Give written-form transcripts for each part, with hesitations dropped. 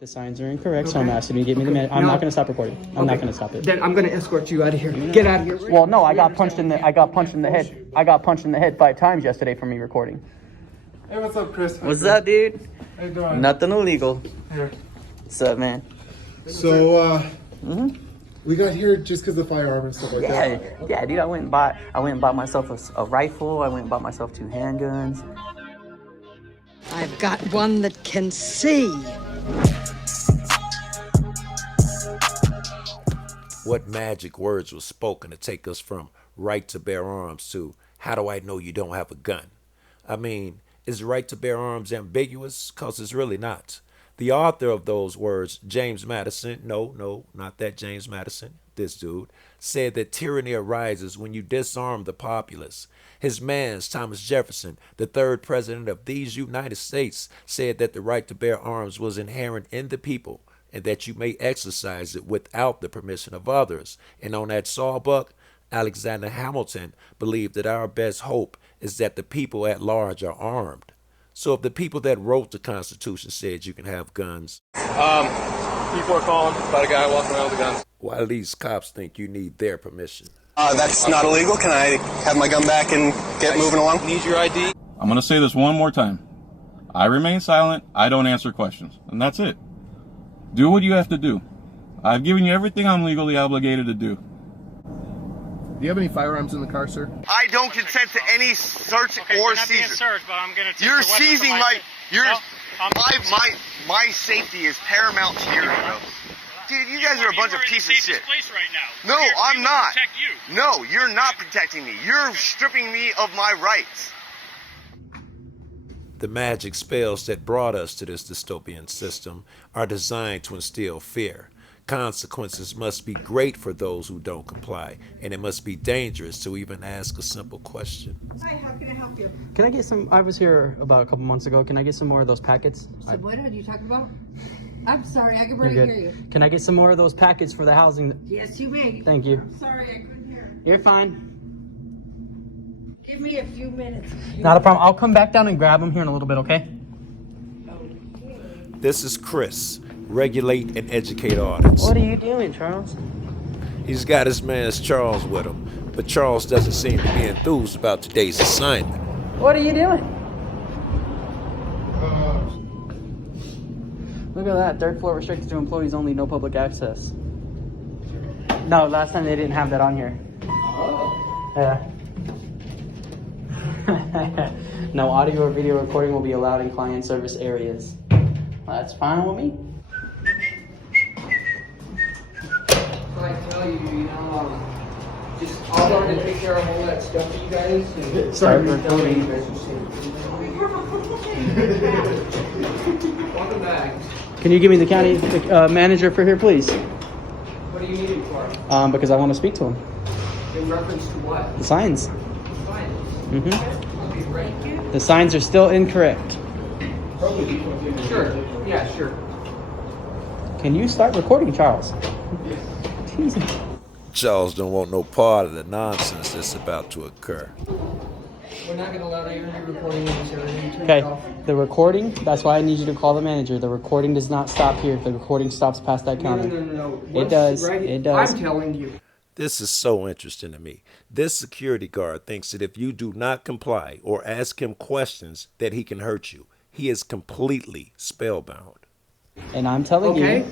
The signs are incorrect, so I'm asking you to get me the man. I'm not going to stop recording. I'm not going to stop it. Then I'm going to escort you out of here. Get out of here. Well, no, I got punched in the head. I got punched in the head 5 times yesterday for me recording. Hey, what's up, Chris? What's up, dude? How you doing? Nothing illegal. Here. What's up, man? So, we got here just because of firearm and stuff like that. Yeah, dude. I went and bought myself a rifle. I went and bought myself 2 handguns. I've got one that can see. What magic words were spoken to take us from right to bear arms to how do I know you don't have a gun? I mean, is right to bear arms ambiguous? Because it's really not. The author of those words, James Madison, no, not that James Madison, this dude, said that tyranny arises when you disarm the populace. His man's Thomas Jefferson, the 3rd president of these United States, said that the right to bear arms was inherent in the people and that you may exercise it without the permission of others. And on that sawbuck, Alexander Hamilton believed that our best hope is that the people at large are armed. So if the people that wrote the Constitution said you can have guns, People are calling about a guy walking around with a gun. why do these cops think you need their permission? That's not illegal. Can I have my gun back and get moving along? Need your ID? I'm going to say this one more time. I remain silent. I don't answer questions. And that's it. Do what you have to do. I've given you everything I'm legally obligated to do. Do you have any firearms in the car, sir? I don't consent to any search or seizure. Searched, but I'm gonna take You're the weapon seizing from my safety is paramount to yours, bro. Dude, you guys are a bunch of pieces of shit. Right now. No, I'm not. Protect you. No, you're not protecting me. You're stripping me of my rights. The magic spells that brought us to this dystopian system are designed to instill fear. Consequences must be great for those who don't comply, and it must be dangerous to even ask a simple question. Hi, how can I help you? Can I get some? I was here about a couple months ago. Can I get some more of those packets? What are you talking about? I'm sorry, I can You're barely good. hear you. Can I get some more of those packets for the housing? Yes, you may. Thank you. I'm sorry, I couldn't hear. You're fine. Give me a few minutes. Not a problem. I'll come back down and grab them here in a little bit, okay? This is Chris. Regulate and educate audits. What are you doing, Charles? He's got his man Charles with him, but Charles doesn't seem to be enthused about today's assignment. What are you doing? Look at that. 3rd floor restricted to employees only, no public access. No, last time they didn't have that on here. Oh. Yeah. No audio or video recording will be allowed in client service areas. That's fine with me. I tell you, just I'll learn to take care of all that stuff for you guys. Start recording. Welcome back. Can you give me the county manager for here, please? What do you need it for? Because I want to speak to him. In reference to what? The signs. Fine. Mm-hmm. I'll be right here. The signs are still incorrect. Sure. Yeah, sure. Can you start recording, Charles? Jesus. Charles don't want no part of the nonsense that's about to occur. We're not going to allow any recording in this area. Turn it Okay, off. the recording, that's why I need you to call the manager. The recording does not stop here. The recording stops past that counter. No. It does. Right? It does. I'm telling you. This is so interesting to me. This security guard thinks that if you do not comply or ask him questions, that he can hurt you. He is completely spellbound. And I'm telling Okay. you.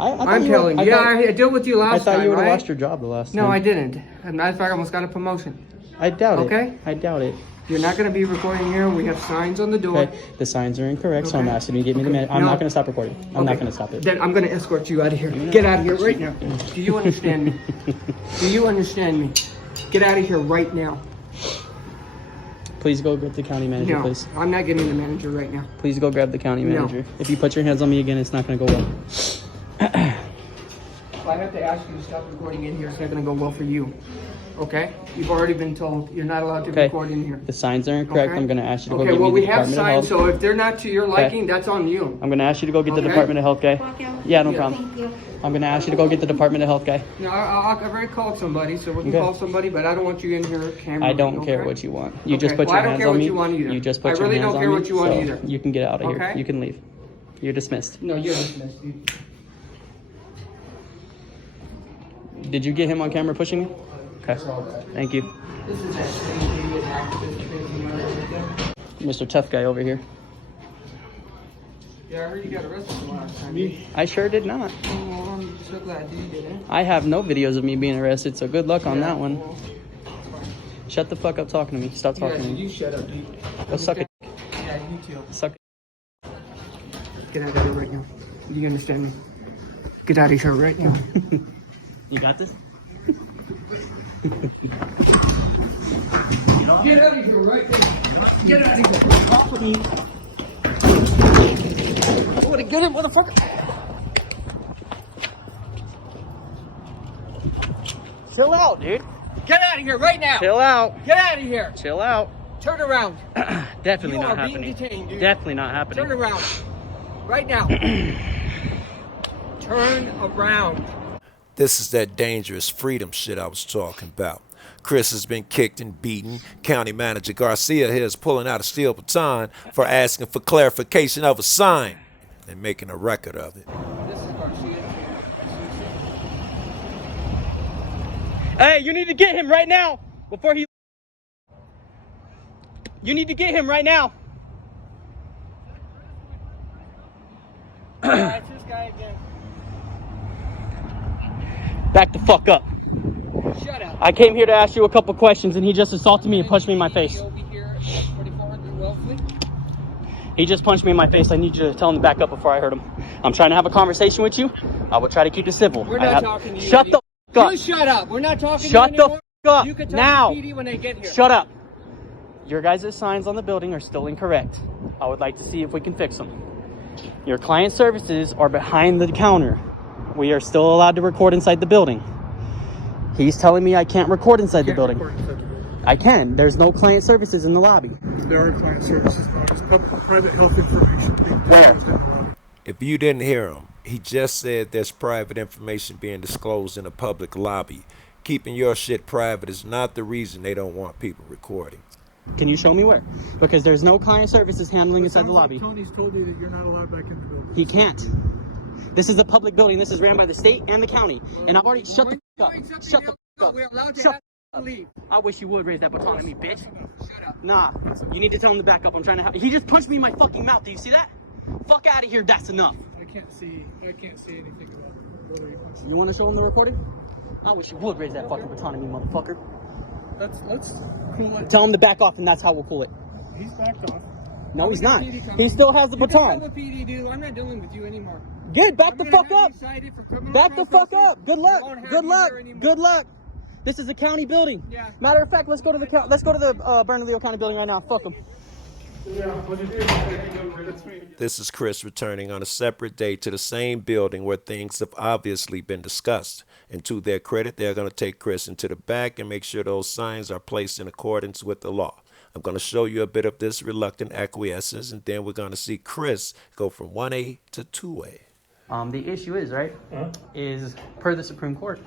I'm telling you. I dealt with you last time, I thought you would have right? lost your job the last time. No, I didn't. As a matter of fact, I almost got a promotion. I doubt it. Okay. I doubt it. You're not going to be recording here. We have signs on the door. Okay, the signs are incorrect, so I'm Okay. asking you to get me the man. I'm No. not going to stop recording. I'm not going to stop it. Then I'm going to escort you out of here. Get out of here right now. Do you understand me? Do you understand me? Get out of here right now. Please go get the county manager, No, please. I'm not getting the manager right now. Please go grab the county No. manager. If you put your hands on me again, it's not going to go well. If I have to ask you to stop recording in here, it's not going to go well for you. Okay? You've already been told you're not allowed to Okay. record in here. The signs are incorrect. Okay. I'm going to ask you to go Okay, get well, me we the have Department of signs, Health. so if they're not to your liking, that's on you. I'm going to ask you to go get the Okay. Department of Health guy. Yeah, no Yeah. problem. I'm going to ask you to go get the Department of Health guy. No, I've already called somebody, so we can Okay. call somebody, but I don't want you in here camera. I don't care what you want. You Okay. just put Well, your I don't hands care on what me. you want either. You just put I your really hands don't on care me. what you want so either. You can get out of here. Okay. You can leave. You're dismissed. No, you're dismissed, dude. Did you get him on camera pushing me? Okay. Thank you. This is that same idiot activist crazy mother right there. Mr. Tough Guy over here. Yeah, I heard you got arrested the last time. Me? I sure did not. Oh, I'm so glad you did it. I have no videos of me being arrested, so good luck on that one. Shut the fuck up talking to me. Stop talking to me. You shut up, dude. Go suck it. Yeah, you too. Suck it. Get out of here right now. Do you understand me? Get out of here right now. You got this? Get out of here right now. Get out of here. Off of me. You wanna get it, motherfucker? Chill out, dude. Get out of here right now. Chill out. Get out of here. Chill out. Turn around. Definitely You not are being happening. detained, dude. Definitely not happening. Turn around. Right now. Turn around. This is that dangerous freedom shit I was talking about. Chris has been kicked and beaten. County Manager Garcia here is pulling out a steel baton for asking for clarification of a sign and making a record of it. This is Garcia. Hey, you need to get him right now before he... You need to get him right now. Yeah, it's this guy again. Back the fuck up. Shut up. I came here to ask you a couple questions and he just assaulted me and punched me in my face. Over here at 2400 Wellesley. He just punched me in my face. I need you to tell him to back up before I hurt him. I'm trying to have a conversation with you. I will try to keep it civil. We're not talking to you. Shut the fuck up. You shut up. We're not talking Shut to you the anymore. fuck up You can talk now. to PD when they get here. Shut up. Your guys' signs on the building are still incorrect. I would like to see if we can fix them. Your client services are behind the counter. We are still allowed to record inside the building. He's telling me I can't record inside the building. I can. There's no client services in the lobby. There are client services, but it's private health information being disclosed in the lobby. If you didn't hear him, he just said there's private information being disclosed in a public lobby. Keeping your shit private is not the reason they don't want people recording. Can you show me where? Because there's no client services handling inside the lobby. Tony's told you that you're not allowed back in the building. He can't. This is a public building. This is ran by the state and the county. And I've already shut the fuck up. Shut the fuck up. We're allowed to Shut have to leave. I wish you would raise that baton at me, bitch. Shut up. Nah, you need to tell him to back up. I'm trying to. He just punched me in my fucking mouth. Do you see that? Fuck out of here. That's enough. I can't see anything about whether you punched. You want to show him the recording? I wish you would raise that fucking baton at me, motherfucker. Let's cool it. Tell him to back off, and that's how we'll cool it. He's backed off. No, he's We got not. PD coming. He still has the You can tell baton. the PD, dude. I'm not dealing with you anymore. Good. Back I'm the gonna fuck have up. you cited for criminal Back the fuck trespassing. up. Good I luck. won't have Good you luck. here anymore. Good luck. This is a county building. Yeah. Matter of fact, let's go to the Bernalillo County building right now. Fuck them. This is Chris returning on a separate day to the same building where things have obviously been discussed. And to their credit, they're going to take Chris into the back and make sure those signs are placed in accordance with the law. I'm going to show you a bit of this reluctant acquiescence, and then we're going to see Chris go from 1A to 2A. The issue is, right, is per the Supreme Court,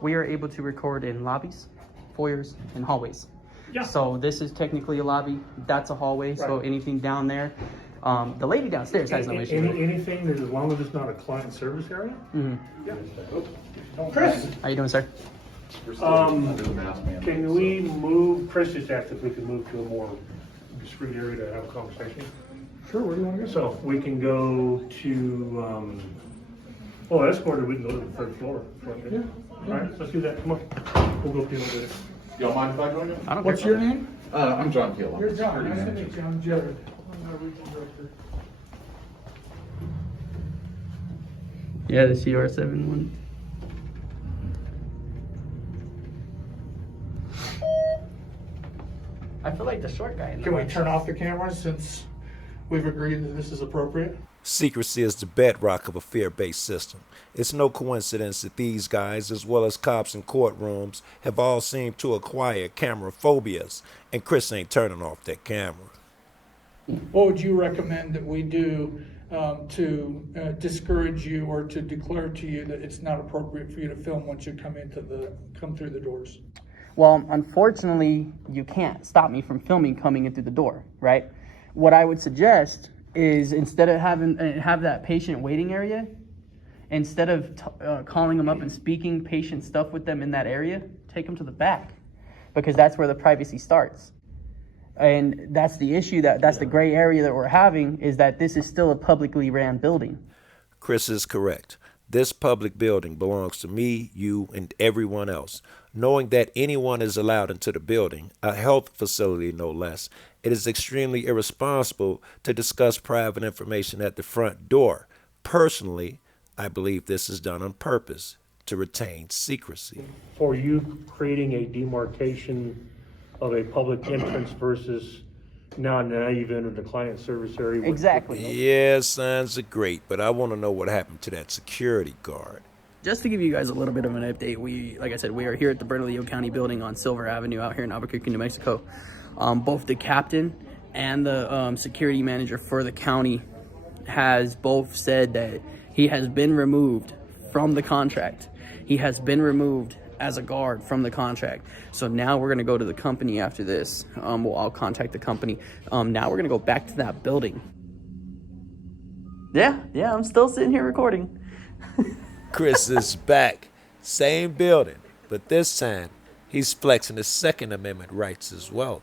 we are able to record in lobbies, foyers, and hallways. Yeah. So this is technically a lobby. That's a hallway. Right. So anything down there. The lady downstairs has no issue. Anything that, as long as it's not a client service area? Mm-hmm. Yeah. Chris! How you doing, sir? Can we move, Chris just asked if we could move to a more discreet area to have a conversation. Sure, where do you want to go? So we can go to, escorted, we can go to the third floor. Yeah. All right, let's do that, come on. We'll go up here and Y'all mind if I join you? I don't What's care. your name? I'm John Keel. You're John. Nice to meet you. I'm Jared. I'm the regional director. Yeah, the CR7 one. I feel like the short guy. Can we turn off the cameras since we've agreed that this is appropriate? Secrecy is the bedrock of a fear-based system. It's no coincidence that these guys, as well as cops in courtrooms, have all seemed to acquire camera phobias, and Chris ain't turning off that camera. What would you recommend that we do to discourage you or to declare to you that it's not appropriate for you to film once you come through the doors? Well, unfortunately, you can't stop me from filming coming in through the door, right? What I would suggest is instead of have that patient waiting area, instead of calling them up and speaking patient stuff with them in that area, take them to the back, because that's where the privacy starts. And that's the issue, that's the gray area that we're having, is that this is still a publicly ran building. Chris is correct. This public building belongs to me, you, and everyone else. Knowing that anyone is allowed into the building, a health facility no less, it is extremely irresponsible to discuss private information at the front door. Personally, I believe this is done on purpose to retain secrecy. For you creating a demarcation of a public entrance versus now you've entered the client service area. Exactly. Yeah, signs are great, but I want to know what happened to that security guard. Just to give you guys a little bit of an update, like I said, we are here at the Bernalillo County building on Silver Avenue out here in Albuquerque, New Mexico. Both the captain and the security manager for the county has both said that he has been removed from the contract. He has been removed as a guard from the contract. So now we're going to go to the company after this. I'll contact the company. Now we're going to go back to that building. Yeah, I'm still sitting here recording. Chris is back. Same building, but this time he's flexing his Second Amendment rights as well.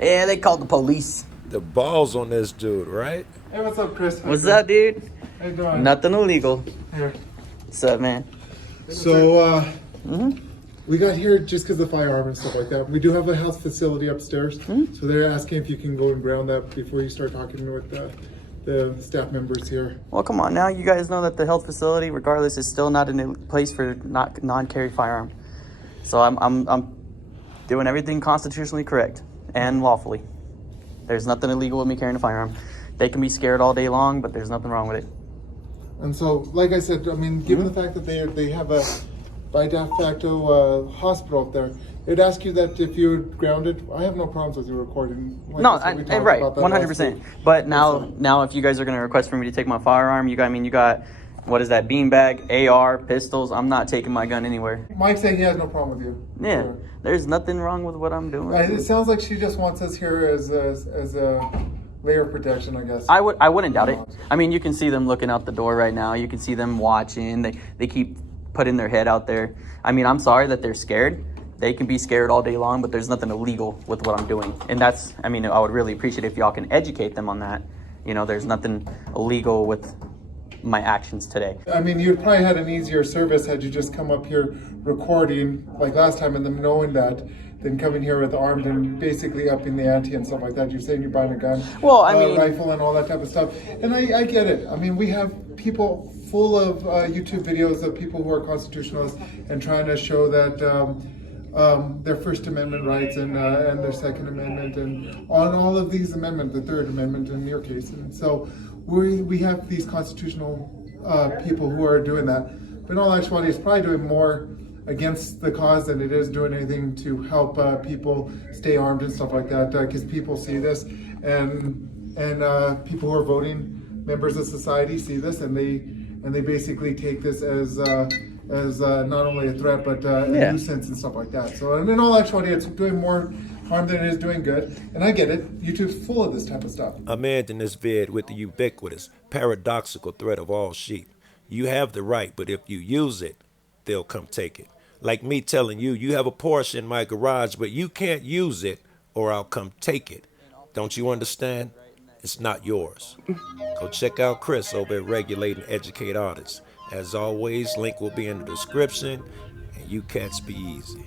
Yeah, they called the police. The ball's on this dude, right? Hey, what's up, Chris? What's up, dude? How you doing? Nothing illegal. Here. What's up, man? So, we got here just because of firearm and stuff like that. We do have a health facility upstairs, so they're asking if you can go and ground that before you start talking with the staff members here. Well, come on now. You guys know that the health facility, regardless, is still not a place for non-carry firearm. So I'm doing everything constitutionally correct and lawfully. There's nothing illegal with me carrying a firearm. They can be scared all day long, but there's nothing wrong with it. And so, like I said, I mean, given the fact that they have a by de facto hospital up there, they'd ask you that if you're grounded. I have no problems with you recording. Like No, I said, we talked right, about that 100%. last week. But now, if you guys are gonna request for me to take my firearm, you got what is that, beanbag, AR, pistols? I'm not taking my gun anywhere. Mike's saying he has no problem with you. Yeah, Sure. there's nothing wrong with what I'm doing. It sounds like she just wants us here as a layer of protection, I guess. I wouldn't doubt it. I mean, you can see them looking out the door right now. You can see them watching. They keep putting their head out there. I mean, I'm sorry that they're scared. They can be scared all day long, but there's nothing illegal with what I'm doing. And I would really appreciate if y'all can educate them on that. You know, there's nothing illegal with my actions today. I mean, you'd probably had an easier service had you just come up here recording like last time and them knowing that, than coming here with armed and basically upping the ante and stuff like that. You're saying you're buying a gun, well, I mean, rifle and all that type of stuff. And I get it. I mean, we have people full of YouTube videos of people who are constitutionalists and trying to show that their First Amendment rights and their Second Amendment and on all of these amendments, the Third Amendment in your case. And so we have these constitutional people who are doing that. But in all actuality, it's probably doing more against the cause than it is doing anything to help people stay armed and stuff like that. Because people see this, and people who are voting members of society see this, and they basically take this as not only a threat but a nuisance and stuff like that. So in all actuality, it's doing more harm than it is doing good. And I get it. YouTube's full of this type of stuff. I'm ending this vid with the ubiquitous, paradoxical threat of all sheep. You have the right, but if you use it, they'll come take it. Like me telling you, you have a Porsche in my garage, but you can't use it or I'll come take it. Don't you understand? It's not yours. Go check out Chris over at Regulate and Educate Artists. As always, link will be in the description, and you cats be easy.